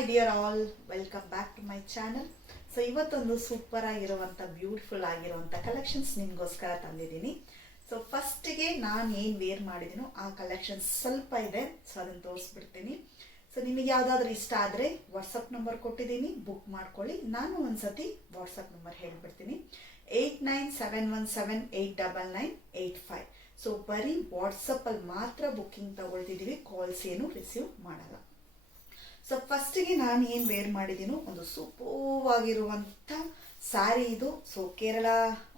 Hi dear all, welcome back to my channel. So ಇವತ್ತೊಂದು super ಆಗಿರುವಂಥ beautiful ಆಗಿರುವಂಥ collections ನಿಮಗೋಸ್ಕರ ತಂದಿದ್ದೀನಿ. ಸೊ ಫಸ್ಟಿಗೆ ನಾನು ಏನು ವೇರ್ ಮಾಡಿದ್ದೀನೋ ಆ ಕಲೆಕ್ಷನ್ಸ್ ಸ್ವಲ್ಪ ಇದೆ, ಸೊ ಅದನ್ನು ತೋರಿಸ್ಬಿಡ್ತೀನಿ. ಸೊ ನಿಮಗೆ ಯಾವುದಾದ್ರೂ ಇಷ್ಟ ಆದರೆ ವಾಟ್ಸಪ್ ನಂಬರ್ ಕೊಟ್ಟಿದ್ದೀನಿ, ಬುಕ್ ಮಾಡ್ಕೊಳ್ಳಿ. ನಾನು ಒಂದ್ಸತಿ ವಾಟ್ಸಪ್ ನಂಬರ್ ಹೇಳ್ಬಿಡ್ತೀನಿ, 8971789985. ಸೊ ಬರೀ ವಾಟ್ಸಪ್ಪಲ್ಲಿ ಮಾತ್ರ ಬುಕ್ಕಿಂಗ್ ತಗೊಳ್ತಿದ್ದೀವಿ, ಕಾಲ್ಸ್ ಏನು ರಿಸೀವ್ ಮಾಡಲ್ಲ. ಸೊ ಫಸ್ಟಿಗೆ ನಾನು ಏನು ವೇರ್ ಮಾಡಿದ್ದೀನೋ ಒಂದು ಸೂಪರ್ ಆಗಿರುವಂಥ ಸ್ಯಾರಿ ಇದು. ಸೊ ಕೇರಳ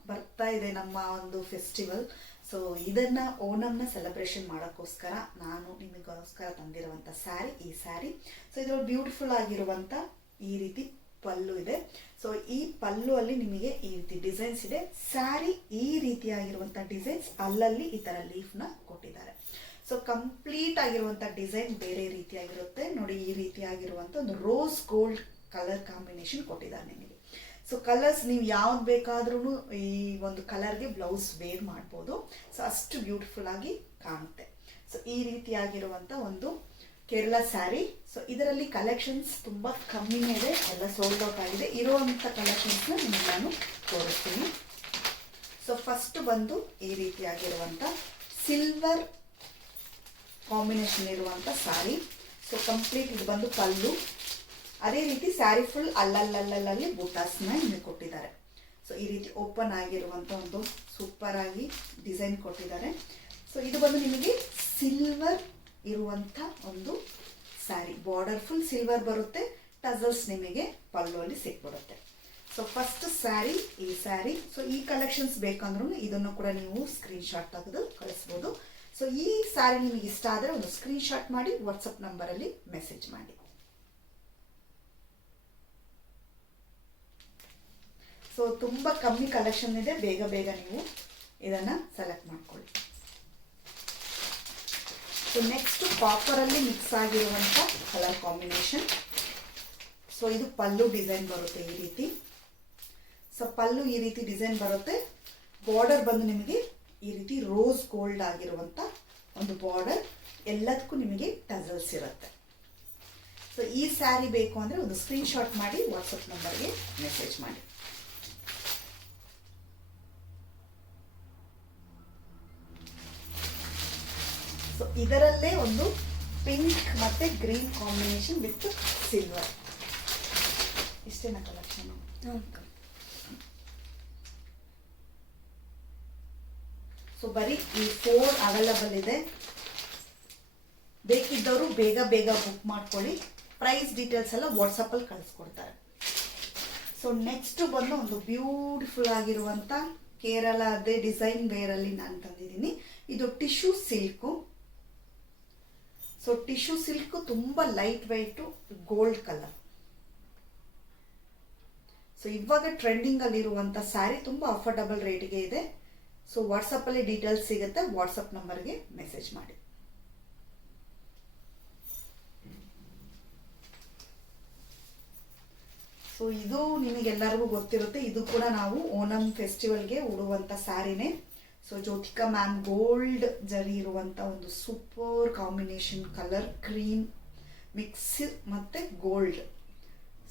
ಬರ್ತಾ ಇದೆ ನಮ್ಮ ಒಂದು ಫೆಸ್ಟಿವಲ್. ಸೊ ಇದನ್ನ ಓಣಂನ ಸೆಲೆಬ್ರೇಷನ್ ಮಾಡೋಕ್ಕೋಸ್ಕರ ನಾನು ನಿಮಗೋಸ್ಕರ ತಂದಿರುವಂಥ ಸ್ಯಾರಿ ಈ ಸ್ಯಾರಿ. ಸೊ ಇದರಲ್ಲಿ ಬ್ಯೂಟಿಫುಲ್ ಆಗಿರುವಂಥ ಈ ರೀತಿ ಪಲ್ಲು ಇದೆ. ಸೊ ಈ ಪಲ್ಲು ಅಲ್ಲಿ ನಿಮಗೆ ಈ ರೀತಿ ಡಿಸೈನ್ಸ್ ಇದೆ. ಸ್ಯಾರಿ ಈ ರೀತಿಯಾಗಿರುವಂಥ ಡಿಸೈನ್ಸ್, ಅಲ್ಲಲ್ಲಿ ಈ ತರ ಲೀಫ್ ನ ಕೊಟ್ಟಿದ್ದಾರೆ. ಸೊ ಕಂಪ್ಲೀಟ್ ಆಗಿರುವಂಥ ಡಿಸೈನ್ ಬೇರೆ ರೀತಿಯಾಗಿರುತ್ತೆ ನೋಡಿ. ಈ ರೀತಿಯಾಗಿರುವಂಥ ಒಂದು ರೋಸ್ ಗೋಲ್ಡ್ ಕಲರ್ ಕಾಂಬಿನೇಷನ್ ಕೊಟ್ಟಿದ್ದಾರೆ ನಿಮಗೆ. ಸೊ ಕಲರ್ಸ್ ನೀವು ಯಾವ್ದು ಬೇಕಾದ್ರೂ ಈ ಒಂದು ಕಲರ್ಗೆ ಬ್ಲೌಸ್ ವೇರ್ ಮಾಡ್ಬೋದು. ಸೊ ಅಷ್ಟು ಬ್ಯೂಟಿಫುಲ್ ಆಗಿ ಕಾಣುತ್ತೆ. ಸೊ ಈ ರೀತಿಯಾಗಿರುವಂಥ ಒಂದು ಕೇರಳ ಸ್ಯಾರಿ. ಸೊ ಇದರಲ್ಲಿ ಕಲೆಕ್ಷನ್ಸ್ ತುಂಬ ಕಮ್ಮಿನೇ ಇದೆ, ಎಲ್ಲ ಸೋಲ್ಡ್ ಔಟ್ ಆಗಿದೆ. ಇರುವಂಥ ಕಲೆಕ್ಷನ್ಸ್ನ ನಿಮಗೆ ನಾನು ತೋರಿಸ್ತೀನಿ. ಸೊ ಫಸ್ಟ್ ಬಂದು ಈ ರೀತಿಯಾಗಿರುವಂಥ ಸಿಲ್ವರ್ ಕಾಂಬಿನೇಷನ್ ಇರುವಂಥ ಸ್ಯಾರಿ. ಸೊ ಕಂಪ್ಲೀಟ್ ಇದು ಬಂದು ಪಲ್ಲು, ಅದೇ ರೀತಿ ಸ್ಯಾರಿ ಫುಲ್ ಅಲ್ಲಲ್ಲಲ್ಲಿ ಬುಟ್ಟಾಸ್ನ ನಿಮಗೆ ಕೊಟ್ಟಿದ್ದಾರೆ. ಸೊ ಈ ರೀತಿ ಓಪನ್ ಆಗಿರುವಂಥ ಒಂದು ಸೂಪರ್ ಆಗಿ ಡಿಸೈನ್ ಕೊಟ್ಟಿದ್ದಾರೆ. ಸೊ ಇದು ಬಂದು ನಿಮಗೆ ಸಿಲ್ವರ್ ಇರುವಂಥ ಒಂದು ಸ್ಯಾರಿ. ಬಾರ್ಡರ್ ಫುಲ್ ಸಿಲ್ವರ್ ಬರುತ್ತೆ, ಟಸಲ್ಸ್ ನಿಮಗೆ ಪಲ್ಲು ಅಲ್ಲಿ ಸಿಕ್ಬಿಡುತ್ತೆ. ಸೊ ಫಸ್ಟ್ ಸ್ಯಾರಿ ಈ ಸ್ಯಾರಿ. ಸೊ ಈ ಕಲೆಕ್ಷನ್ಸ್ ಬೇಕಂದ್ರೂ ಇದನ್ನು ಕೂಡ ನೀವು ಸ್ಕ್ರೀನ್ ಶಾಟ್ ತೆಗೆದು ಕಳಿಸ್ಬೋದು. ಸೊ ಈ ಸ್ಯಾರಿ ನಿಮಗೆ ಇಷ್ಟ ಆದರೆ ಒಂದು ಸ್ಕ್ರೀನ್ ಶಾಟ್ ಮಾಡಿ ವಾಟ್ಸಪ್ ನಂಬರಲ್ಲಿ ಮೆಸೇಜ್ ಮಾಡಿ. ಸೊ ತುಂಬ ಕಮ್ಮಿ ಕಲೆಕ್ಷನ್ ಇದೆ, ಬೇಗ ಬೇಗ ನೀವು ಇದನ್ನ ಸೆಲೆಕ್ಟ್ ಮಾಡ್ಕೊಳ್ಳಿ. ಸೊ ನೆಕ್ಸ್ಟ್ ಕಾಪರ್ ಅಲ್ಲಿ ಮಿಕ್ಸ್ ಆಗಿರುವಂತ ಕಲರ್ ಕಾಂಬಿನೇಷನ್. ಸೊ ಇದು ಪಲ್ಲು ಡಿಸೈನ್ ಬರುತ್ತೆ ಈ ರೀತಿ. ಸೊ ಪಲ್ಲು ಈ ರೀತಿ ಡಿಸೈನ್ ಬರುತ್ತೆ. ಬಾರ್ಡರ್ ಬಂದು ನಿಮಗೆ ಈ ರೀತಿ ರೋಸ್ ಗೋಲ್ಡ್ ಆಗಿರುವಂತ ಒಂದು ಬಾರ್ಡರ್, ಎಲ್ಲದಕ್ಕೂ ನಿಮಗೆ ಟಸಲ್ಸ್ ಇರುತ್ತೆ. ಸೊ ಈ ಸ್ಯಾರಿ ಬೇಕು ಅಂದ್ರೆ ಒಂದು ಸ್ಕ್ರೀನ್ ಶಾಟ್ ಮಾಡಿ ವಾಟ್ಸಪ್ ನಂಬರ್ಗೆ ಮೆಸೇಜ್ ಮಾಡಿ. ಸೊ ಇದರಲ್ಲೇ ಒಂದು ಪಿಂಕ್ ಮತ್ತೆ ಗ್ರೀನ್ ಕಾಂಬಿನೇಷನ್ ವಿತ್ ಸಿಲ್ವರ್. ಇಷ್ಟೇನ ಕಲೆಕ್ಷನ್. ಸೊ ಬರೀ ಈ 4 ಅವೈಲಬಲ್ ಇದೆ. ಬೇಕಿದ್ದವರು ಬೇಗ ಬೇಗ ಬುಕ್ ಮಾಡ್ಕೊಳ್ಳಿ. ಪ್ರೈಸ್ ಡೀಟೇಲ್ಸ್ ಎಲ್ಲ ವಾಟ್ಸಪ್ ಅಲ್ಲಿ ಕಳಿಸ್ಕೊಡ್ತಾರೆ. ಸೊ ನೆಕ್ಸ್ಟ್ ಬಂದು ಒಂದು ಬ್ಯೂಟಿಫುಲ್ ಆಗಿರುವಂತ ಕೇರಳದೇ ಡಿಸೈನ್ ವೇರ್ ಅಲ್ಲಿ ನಾನು ತಂದಿದ್ದೀನಿ. ಇದು tissue silk. So tissue silk ತುಂಬಾ light white gold colour. So ಇವಾಗ ಟ್ರೆಂಡಿಂಗ್ ಅಲ್ಲಿ ಇರುವಂತ ಸ್ಯಾರಿ, ತುಂಬಾ ಅಫೋರ್ಡಬಲ್ ರೇಟ್ಗೆ ಇದೆ. ಸೊ ವಾಟ್ಸಪ್ ಅಲ್ಲಿ ಡೀಟೇಲ್ಸ್ ಸಿಗುತ್ತೆ, ವಾಟ್ಸಪ್ ನಂಬರ್ಗೆ ಮೆಸೇಜ್ ಮಾಡಿ. ಸೊ ಇದು ನಿಮಗೆಲ್ಲರಿಗೂ ಗೊತ್ತಿರುತ್ತೆ, ಇದು ಕೂಡ ನಾವು ಓಣಂ ಫೆಸ್ಟಿವಲ್ಗೆ ಉಡುವಂತ ಸ್ಯಾರಿನೇ. So Jyothika ma'am gold zari ಇರುವಂತ ಒಂದು super combination colour, cream mix ಮತ್ತೆ ಗೋಲ್ಡ್.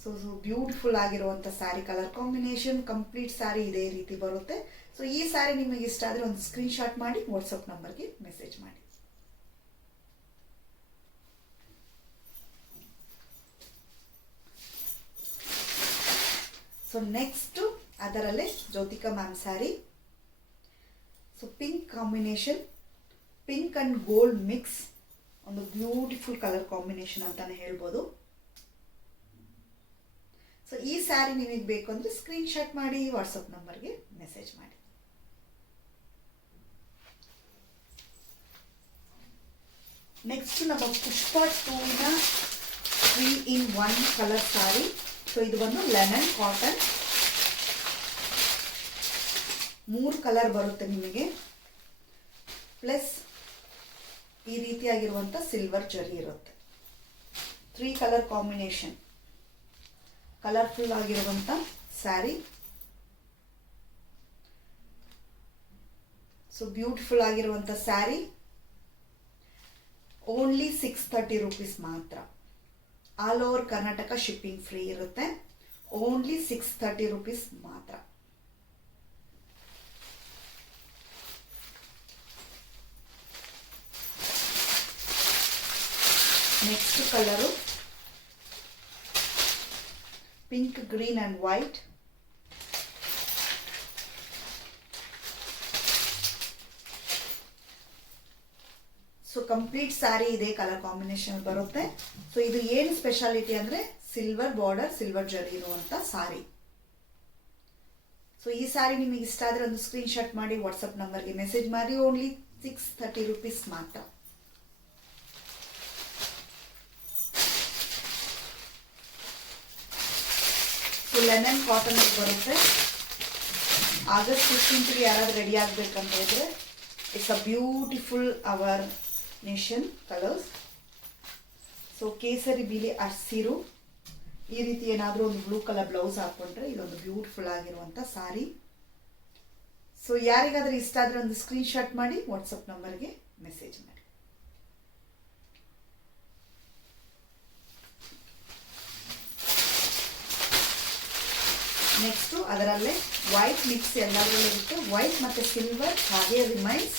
ಸೊ ಬ್ಯೂಟಿಫುಲ್ ಆಗಿರುವಂತ sari colour combination. Complete sari ಇದೇ ರೀತಿ ಬರುತ್ತೆ. ಸೊ ಈ ಸ್ಯಾರಿ ನಿಮಗೆ ಇಷ್ಟ ಆದರೆ ಒಂದು ಸ್ಕ್ರೀನ್ ಶಾಟ್ ಮಾಡಿ ವಾಟ್ಸಪ್ ನಂಬರ್ಗೆ ಮೆಸೇಜ್ ಮಾಡಿ. ಸೊ ನೆಕ್ಸ್ಟ್ ಅದರಲ್ಲೇ Jyothika ma'am sari. So pink combination, pink and gold mix, ಒಂದು ಬ್ಯೂಟಿಫುಲ್ ಕಲರ್ ಕಾಂಬಿನೇಷನ್ ಅಂತಾನೆ ಹೇಳ್ಬೋದು. ಸೊ ಈ ಸ್ಯಾರಿ ನಿಮಗೆ ಬೇಕು ಅಂದ್ರೆ ಸ್ಕ್ರೀನ್ ಶಾಟ್ ಮಾಡಿ ವಾಟ್ಸಪ್ ನಂಬರ್ಗೆ ಮೆಸೇಜ್ ಮಾಡಿ. ನೆಕ್ಸ್ಟ್ ನಮ್ಮ ಪುಷ್ಪ 2ನ 3-in-1 ಕಲರ್ ಸ್ಯಾರಿ. ಸೊ ಇದು ಬಂದು ಲೆಮನ್ ಕಾಟನ್. 3 ಕಲರ್ ಬರುತ್ತೆ ನಿಮಗೆ, ಪ್ಲಸ್ ಈ ರೀತಿಯಾಗಿರುವಂತ ಸಿಲ್ವರ್ ಜರಿ ಇರುತ್ತೆ. 3 ಕಲರ್ ಕಾಂಬಿನೇಷನ್, ಕಲರ್ಫುಲ್ ಆಗಿರುವಂತ ಸ್ಯಾರಿ. ಸೊ ಬ್ಯೂಟಿಫುಲ್ ಆಗಿರುವಂತ ಸ್ಯಾರಿ. ಓನ್ಲಿ 630 ರೂಪೀಸ್ ಮಾತ್ರ. All over Karnataka shipping free ಇರುತ್ತೆ. ಓನ್ಲಿ 630 rupees ಮಾತ್ರ. Next colour pink, green and white. So complete sari ಇದೇ ಕಲರ್ ಕಾಂಬಿನೇಷನ್ ಬರುತ್ತೆ. ಸೊ ಇದು ಏನು ಸ್ಪೆಷಾಲಿಟಿ ಅಂದ್ರೆ ಸಿಲ್ವರ್ ಬಾರ್ಡರ್, ಸಿಲ್ವರ್ ಜರಿ ಇರುವಂತ ಸಾರಿ. ಸೊ ಈ ಸಾರಿ ನಿಮಗೆ ಇಷ್ಟ ಆದ್ರೆ ಒಂದು ಸ್ಕ್ರೀನ್ ಶಾಟ್ ಮಾಡಿ ವಾಟ್ಸ್ಆಪ್ ನಂಬರ್ಗೆ ಮೆಸೇಜ್ ಮಾಡಿ. ಓನ್ಲಿ 630 rupees ಮಾತ್ರ. ಸೊ ಲೆನನ್ ಕಾಟನ್ ಬರುತ್ತೆ. ಆಗಸ್ಟ್ 15th ಯಾರಾದ್ರೂ ರೆಡಿ ಆಗ್ಬೇಕಂತ ಇದ್ರೆ it's a beautiful our nation colours. So ಕೇಸರಿ, ಬಿಳಿ, ಹಸಿರು ಈ ರೀತಿ ಏನಾದರೂ ಒಂದು ಬ್ಲೂ ಕಲರ್ ಬ್ಲೌಸ್ ಹಾಕೊಂಡ್ರೆ ಇದೊಂದು ಬ್ಯೂಟಿಫುಲ್ ಆಗಿರುವಂತ ಸಾರಿ. ಸೊ ಯಾರಿಗಾದ್ರೂ ಇಷ್ಟ ಆದ್ರೆ ಒಂದು ಸ್ಕ್ರೀನ್ ಶಾಟ್ ಮಾಡಿ ವಾಟ್ಸಪ್ ನಂಬರ್ಗೆ ಮೆಸೇಜ್ ಮಾಡಿ. ನೆಕ್ಸ್ಟ್ ಅದರಲ್ಲೇ ವೈಟ್ ಮಿಕ್ಸ್ ಎಲ್ಲದರಲ್ಲೂ ಇರುತ್ತೆ. ವೈಟ್ ಮತ್ತೆ ಸಿಲ್ವರ್ ಹಾಗೆ ರಿಮೈನ್ಸ್.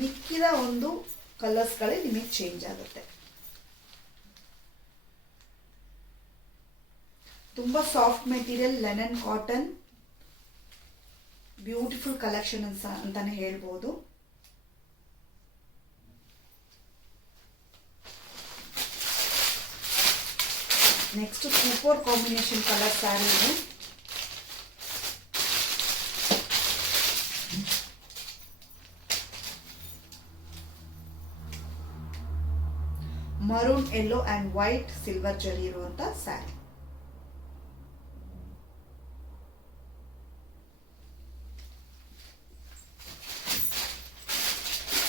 ಮಿಕ್ಕಿದ ಒಂದು ಕಲರ್ಸ್ಗಳೇ ನಿಮಗೆ ಚೇಂಜ್ ಆಗುತ್ತೆ. ತುಂಬಾ soft material, linen cotton, beautiful collection ಅಂತಾನೆ ಹೇಳ್ಬೋದು. Next super combination colour sari ಇದೆ. Maroon, yellow and white silver zari ಇರುವಂತ ಸ್ಯಾರಿ.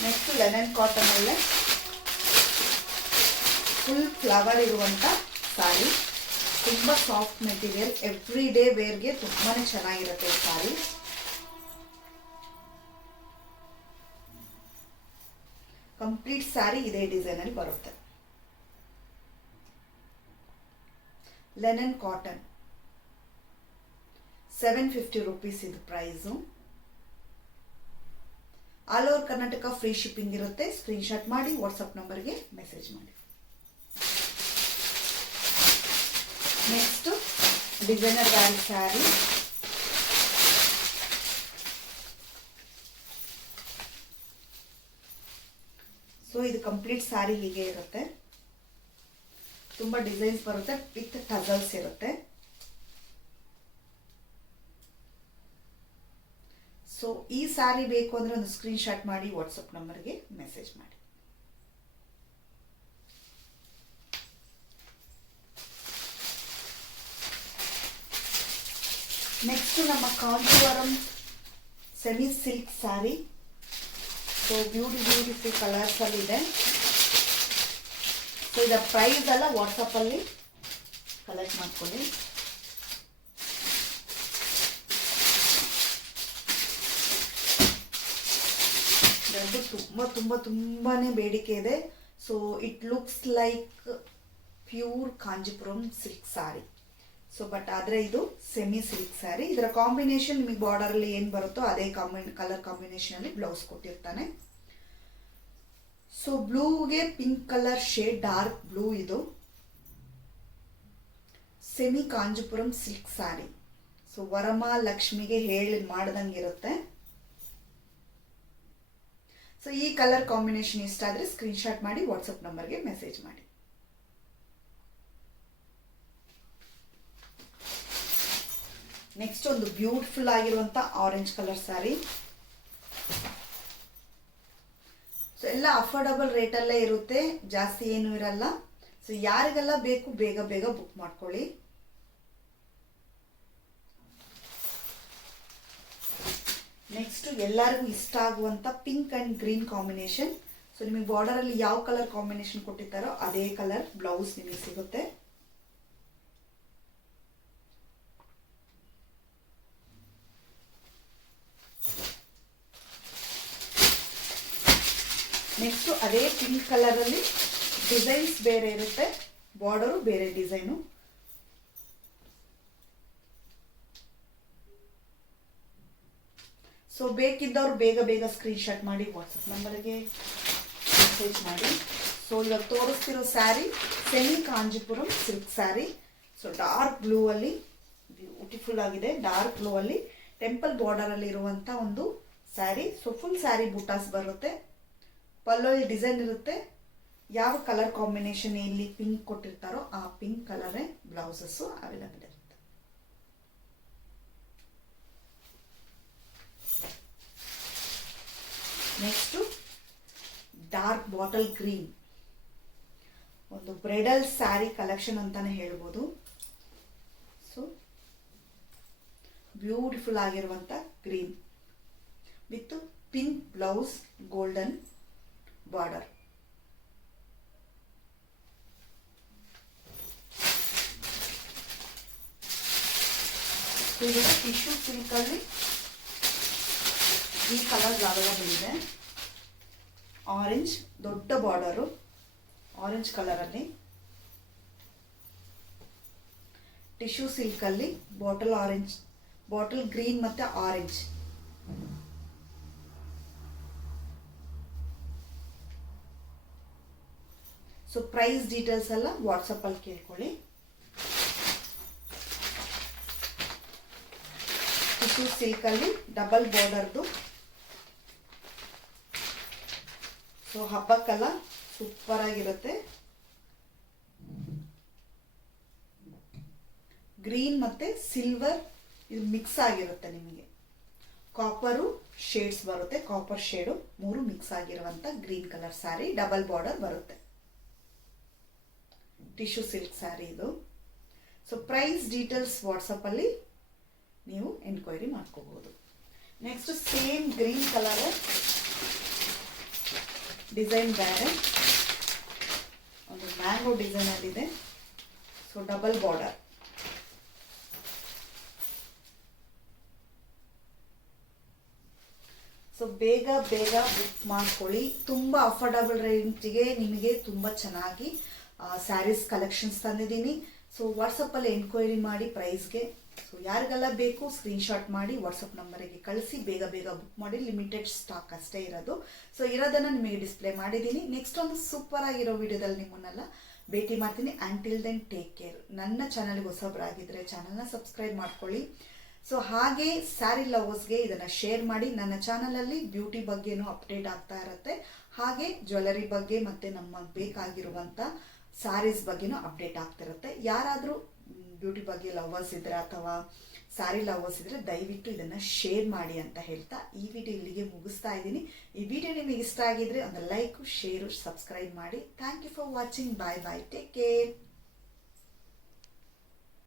ನೆಕ್ಸ್ಟ್ ಲೆನನ್ ಕಾಟನ್ ಅಲ್ಲೇ ಫುಲ್ ಫ್ಲವರ್ ಇರುವಂತ ಸಾರಿ. ತುಂಬಾ ಸಾಫ್ಟ್ ಮೆಟೀರಿಯಲ್, ಎವ್ರಿ ಡೇ ವೇರ್ಗೆ ತುಂಬಾನೇ ಚೆನ್ನಾಗಿರುತ್ತೆ ಈ ಸಾರಿ. ಕಂಪ್ಲೀಟ್ ಸಾರಿ ಇದೇ ಡಿಸೈನ್ ಅಲ್ಲಿ ಬರುತ್ತೆ. ಲೆನನ್ ಕಾಟನ್ 750 rupees ಇದು price. All over Karnataka free shipping ಇರುತ್ತೆ. ಸ್ಕ್ರೀನ್ ಶಾಟ್ ಮಾಡಿ ವಾಟ್ಸಪ್ ನಂಬರ್ಗೆ ಮೆಸೇಜ್ ಮಾಡಿ. ನೆಕ್ಸ್ಟ್ ಡಿಸೈನರ್ ವ್ಯಾರಿ ಸ್ಯಾರಿ. ಸೊ ಇದು ಕಂಪ್ಲೀಟ್ ಸ್ಯಾರಿ ಹೀಗೆ ಇರುತ್ತೆ. ತುಂಬಾ ಡಿಸೈನ್ಸ್ ಬರುತ್ತೆ, ವಿತ್ ಟಜಲ್ಸ್ ಇರುತ್ತೆ. ಸೊ ಈ ಸ್ಯಾರಿ ಬೇಕು ಅಂದ್ರೆ ಒಂದು ಸ್ಕ್ರೀನ್ ಶಾಟ್ ಮಾಡಿ ವಾಟ್ಸಪ್ ನಂಬರ್ಗೆ ಮೆಸೇಜ್ ಮಾಡಿ. ನೆಕ್ಸ್ಟ್ ನಮ್ಮ Kanjeevaram semi silk sari. So beautiful colours ಅಲ್ಲಿ ಇದೆ. ಸೊ ಇದರ ಪ್ರೈಸ್ ಎಲ್ಲ ವಾಟ್ಸಪ್ ಅಲ್ಲಿ ಕಲೆಕ್ಟ್ ಮಾಡ್ಕೊಳ್ಳಿ. ತುಂಬಾನೇ ಬೇಡಿಕೆ ಇದೆ. So it looks like pure Kanchipuram silk sari. So but ಆದ್ರೆ ಇದು ಸೆಮಿ ಸಿಲ್ಕ್ ಸ್ಯಾರಿ. ಇದರ ಕಾಂಬಿನೇಷನ್ ನಿಮಗೆ ಬಾರ್ಡರ್ ಅಲ್ಲಿ ಏನ್ ಬರುತ್ತೋ ಅದೇ ಕಲರ್ ಕಾಂಬಿನೇಷನ್ ಅಲ್ಲಿ ಬ್ಲೌಸ್ ಕೊಟ್ಟಿರ್ತಾನೆ. ಸೊ ಬ್ಲೂಗೆ pink colour shade, dark blue. ಇದು semi Kanchipuram silk sari. So ವರಮಹಾಲಕ್ಷ್ಮಿಗೆ ಹೇಳಿ ಮಾಡ್ದಂಗಿರುತ್ತೆ. ಸೊ ಈ ಕಲರ್ ಕಾಂಬಿನೇಷನ್ ಇಷ್ಟ ಆದ್ರೆ ಸ್ಕ್ರೀನ್ ಶಾಟ್ ಮಾಡಿ ವಾಟ್ಸಪ್ ನಂಬರ್ಗೆ ಮೆಸೇಜ್ ಮಾಡಿ. ನೆಕ್ಸ್ಟ್ ಒಂದು ಬ್ಯೂಟಿಫುಲ್ ಆಗಿರುವಂತ ಆರೆಂಜ್ ಕಲರ್ ಸ್ಯಾರಿ. ಸೊ ಎಲ್ಲ ಅಫೋರ್ಡಬಲ್ ರೇಟಲ್ಲೇ ಇರುತ್ತೆ, ಜಾಸ್ತಿ ಏನು ಇರಲ್ಲ. ಸೊ ಯಾರಿಗೆಲ್ಲ ಬೇಕು ಬೇಗ ಬುಕ್ ಮಾಡ್ಕೊಳ್ಳಿ. ನೆಕ್ಸ್ಟ್ ಎಲ್ಲರಿಗೂ ಇಷ್ಟ ಆಗುವಂತ pink and green combination. So ನಿಮಗೆ ಬಾರ್ಡರ್ ಅಲ್ಲಿ ಯಾವ ಕಲರ್ ಕಾಂಬಿನೇಷನ್ ಕೊಟ್ಟಿರ್ತಾರೋ ಅದೇ ಕಲರ್ ಬ್ಲೌಸ್ ನಿಮಗೆ ಸಿಗುತ್ತೆ. ನೆಕ್ಸ್ಟ್ ಅದೇ ಪಿಂಕ್ ಕಲರ್ ಅಲ್ಲಿ ಡಿಸೈನ್ಸ್ ಬೇರೆ ಇರುತ್ತೆ. ಬಾರ್ಡರು ಬೇರೆ ಡಿಸೈನು. ಸೊ ಬೇಕಿದ್ದವ್ರು ಬೇಗ ಬೇಗ ಸ್ಕ್ರೀನ್ಶಾಟ್ ಮಾಡಿ ವಾಟ್ಸಪ್ ನಂಬರ್ಗೆ ಮೆಸೇಜ್ ಮಾಡಿ. ಸೊ ಇವಾಗ ತೋರಿಸ್ತಿರೋ sari semi Kanchipuram silk sari. So dark blue ಅಲ್ಲಿ ಬ್ಯೂಟಿಫುಲ್ ಆಗಿದೆ. ಡಾರ್ಕ್ ಬ್ಲೂ ಅಲ್ಲಿ ಟೆಂಪಲ್ ಬಾರ್ಡರ್ ಅಲ್ಲಿ ಇರುವಂತ ಒಂದು ಸ್ಯಾರಿ. ಸೊ ಫುಲ್ ಸ್ಯಾರಿ ಬುಟಾಸ್ ಬರುತ್ತೆ. ಪಲ್ಲೋಲ್ ಡಿಸೈನ್ ಇರುತ್ತೆ. ಯಾವ ಕಲರ್ ಕಾಂಬಿನೇಷನ್ ಇಲ್ಲಿ ಪಿಂಕ್ ಕೊಟ್ಟಿರ್ತಾರೋ ಆ ಪಿಂಕ್ ಕಲರೇ ಬ್ಲೌಸಸ್ ಅವೈಲಬಲ್ ಇರುತ್ತೆ. ನೆಕ್ಸ್ಟ್ ಡಾರ್ಕ್ ಬಾಟಲ್ ಗ್ರೀನ್, ಒಂದು ಬ್ರೈಡಲ್ ಸ್ಯಾರಿ ಕಲೆಕ್ಷನ್ ಅಂತಾನೆ ಹೇಳ್ಬೋದು. ಸೊ ಬ್ಯೂಟಿಫುಲ್ ಆಗಿರುವಂತ green with pink blouse, golden border. Tissue silk ಅಲ್ಲಿ ಈ ಕಲರ್ ಅವೈಲಬಲ್ ಇದೆ. ಆರೆಂಜ್ ದೊಡ್ಡ ಬಾರ್ಡರು, ಆರೆಂಜ್ ಕಲರ್ ಅಲ್ಲಿ. ಟಿಶ್ಯೂ ಸಿಲ್ಕ್ ಅಲ್ಲಿ ಬಾಟಲ್ ಆರೆಂಜ್, ಬಾಟಲ್ ಗ್ರೀನ್ ಮತ್ತೆ ಆರೆಂಜ್. ಸೊ ಪ್ರೈಸ್ ಡೀಟೇಲ್ಸ್ ಎಲ್ಲ ವಾಟ್ಸಪ್ ಅಲ್ಲಿ ಕೇಳ್ಕೊಳ್ಳಿ. ಟಿಶ್ಯೂ ಸಿಲ್ಕ್ ಅಲ್ಲಿ ಡಬಲ್ ಬಾರ್ಡರ್ದು. ಸೊ ಹಬ್ಬಕ್ಕೆಲ್ಲ ಸೂಪರ್ ಆಗಿರುತ್ತೆ. ಗ್ರೀನ್ ಮತ್ತೆ ಸಿಲ್ವರ್ ಇದು ಮಿಕ್ಸ್ ಆಗಿರುತ್ತೆ. ನಿಮಗೆ ಕಾಪರು ಶೇಡ್ಸ್ ಬರುತ್ತೆ. ಕಾಪರ್ ಶೇಡು ಮೂರು ಮಿಕ್ಸ್ ಆಗಿರುವಂತ green colour sari, double border ಬರುತ್ತೆ. ಟಿಶ್ಯೂ ಸಿಲ್ಕ್ ಸ್ಯಾರಿ ಇದು. ಸೊ ಪ್ರೈಸ್ ಡೀಟೇಲ್ಸ್ ವಾಟ್ಸಪ್ ಅಲ್ಲಿ ನೀವು ಎನ್ಕ್ವೈರಿ ಮಾಡ್ಕೋಬಹುದು. Next same green colour design ಬೇರೆ, ಒಂದು ಮ್ಯಾಂಗೋ ಡಿಸೈನ್ ಅಲ್ಲಿದೆ. So double border. ಸೊ ಬೇಗ ಬೇಗ ಬುಕ್ ಮಾಡ್ಕೊಳ್ಳಿ. ತುಂಬಾ ಅಫೋರ್ಡಬಲ್ ರೇಂಜ್ಗೆ ನಿಮಗೆ ತುಂಬಾ ಚೆನ್ನಾಗಿ ಸ್ಯಾರೀಸ್ ಕಲೆಕ್ಷನ್ಸ್ ತಂದಿದ್ದೀನಿ. ಸೊ ವಾಟ್ಸಪ್ ಅಲ್ಲಿ ಎನ್ಕ್ವೈರಿ ಮಾಡಿ ಪ್ರೈಸ್ಗೆ. ಸೊ ಯಾರಿಗೆಲ್ಲ ಬೇಕು ಸ್ಕ್ರೀನ್ಶಾಟ್ ಮಾಡಿ ವಾಟ್ಸಪ್ ನಂಬರಿಗೆ ಕಳಿಸಿ. ಬೇಗ ಬೇಗ ಬುಕ್ ಮಾಡಿ. ಲಿಮಿಟೆಡ್ ಸ್ಟಾಕ್ ಅಷ್ಟೇ ಇರೋದು. ಸೊ ಇರೋದನ್ನ ನಿಮಗೆ ಡಿಸ್ಪ್ಲೇ ಮಾಡಿದ್ದೀನಿ. ನೆಕ್ಸ್ಟ್ ಒಂದು ಸೂಪರ್ ಆಗಿರೋ ವಿಡಿಯೋದಲ್ಲಿ ನಿಮ್ಮನ್ನೆಲ್ಲ ಭೇಟಿ ಮಾಡ್ತೀನಿ. Until then take care. ನನ್ನ ಚಾನಲ್ಗೆ ಹೊಸಬರಾಗಿದ್ರೆ ಚಾನಲ್ನ ಸಬ್ಸ್ಕ್ರೈಬ್ ಮಾಡ್ಕೊಳ್ಳಿ. ಸೊ ಹಾಗೆ ಸ್ಯಾರಿ ಲವರ್ಸ್ಗೆ ಇದನ್ನ ಶೇರ್ ಮಾಡಿ. ನನ್ನ ಚಾನಲ್ ಅಲ್ಲಿ ಬ್ಯೂಟಿ ಬಗ್ಗೆನೂ ಅಪ್ಡೇಟ್ ಆಗ್ತಾ ಇರುತ್ತೆ. ಹಾಗೆ ಜ್ಯುವೆಲರಿ ಬಗ್ಗೆ ಮತ್ತೆ ನಮಗೆ ಬೇಕಾಗಿರುವಂತ ಸ್ಯಾರೀಸ್ ಬಗ್ಗೆನೂ ಅಪ್ಡೇಟ್ ಆಗ್ತಿರುತ್ತೆ. ಯಾರಾದರೂ ಬ್ಯೂಟಿ ಬಗ್ಗೆ ಲವರ್ಸ್ ಇದ್ರೆ ಅಥವಾ ಸ್ಯಾರಿ ಲವರ್ಸ್ ಇದ್ರೆ ದಯವಿಟ್ಟು ಇದನ್ನ ಶೇರ್ ಮಾಡಿ ಅಂತ ಹೇಳ್ತಾ ಈ ವಿಡಿಯೋ ಇಲ್ಲಿಗೆ ಮುಗಿಸ್ತಾ ಇದ್ದೀನಿ. ಈ ವಿಡಿಯೋ ನಿಮಗೆ ಇಷ್ಟ ಆಗಿದ್ರೆ ಒಂದು ಲೈಕ್, ಶೇರ್, ಸಬ್ಸ್ಕ್ರೈಬ್ ಮಾಡಿ. Thank you for watching. Bye bye. Take care.